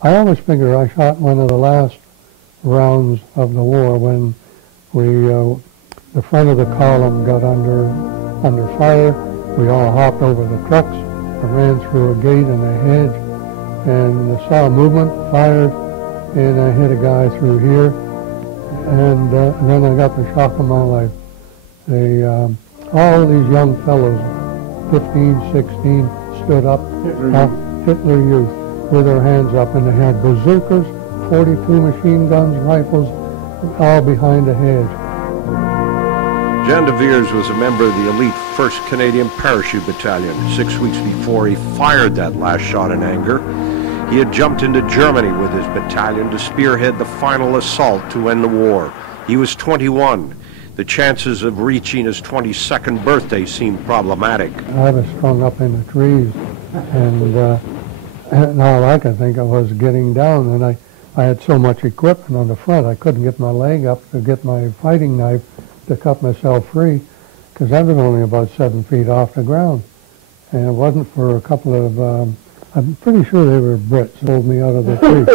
I always figure I shot one of the last rounds of the war when the front of the column got under fire. We all hopped over the trucks, ran through a gate and a hedge, and saw a movement, fired, and I hit a guy through here, and then I got the shock of my life. All these young fellows, 15, 16, stood up, Hitler Youth, with their hands up, and they had bazookas, 42 machine guns, rifles, all behind a hedge. Jan de Veers was a member of the elite 1st Canadian Parachute Battalion. 6 weeks before he fired that last shot in anger, he had jumped into Germany with his battalion to spearhead the final assault to end the war. He was 21. The chances of reaching his 22nd birthday seemed problematic. I was strung up in the trees, and all I could think of was getting down, and I had so much equipment on the front, I couldn't get my leg up to get my fighting knife to cut myself free, because I was only about 7 feet off the ground. And it wasn't for a couple of, I'm pretty sure they were Brits, pulled me out of the tree.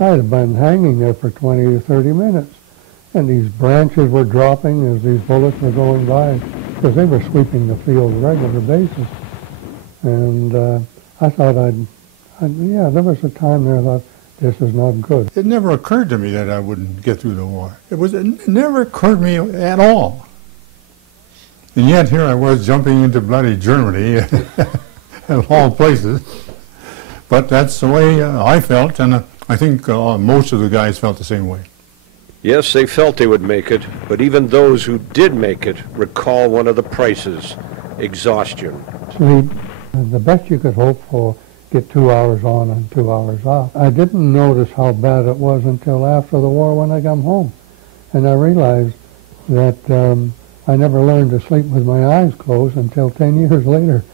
I had been hanging there for 20 to 30 minutes. And these branches were dropping as these bullets were going by, because they were sweeping the field on a regular basis. And I thought yeah, there was a time there I thought, this is not good. It never occurred to me that I wouldn't get through the war. It never occurred to me at all. And yet here I was jumping into bloody Germany, of all places. But that's the way I felt, and I think most of the guys felt the same way. Yes, they felt they would make it, but even those who did make it recall one of the prices: exhaustion. Sleep, the best you could hope for, get 2 hours on and 2 hours off. I didn't notice how bad it was until after the war when I come home. And I realized that I never learned to sleep with my eyes closed until 10 years later.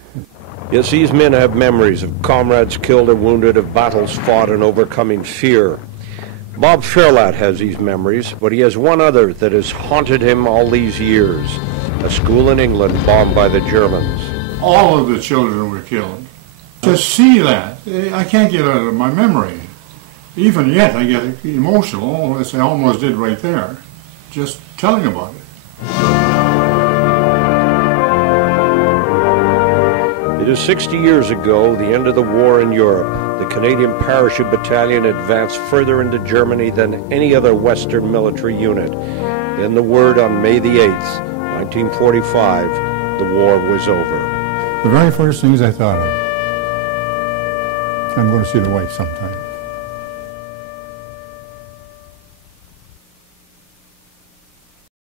Yes, these men have memories of comrades killed or wounded, of battles fought and overcoming fear. Bob Fairlatt has these memories, but he has one other that has haunted him all these years: a school in England bombed by the Germans. All of the children were killed. To see that, I can't get it out of my memory. Even yet, I get emotional, as I almost did right there, just telling about it. It is 60 years ago, the end of the war in Europe. The Canadian Parachute Battalion advanced further into Germany than any other Western military unit. Then the word on May the 8th, 1945, the war was over. The very first things I thought of, I'm going to see the wife sometime.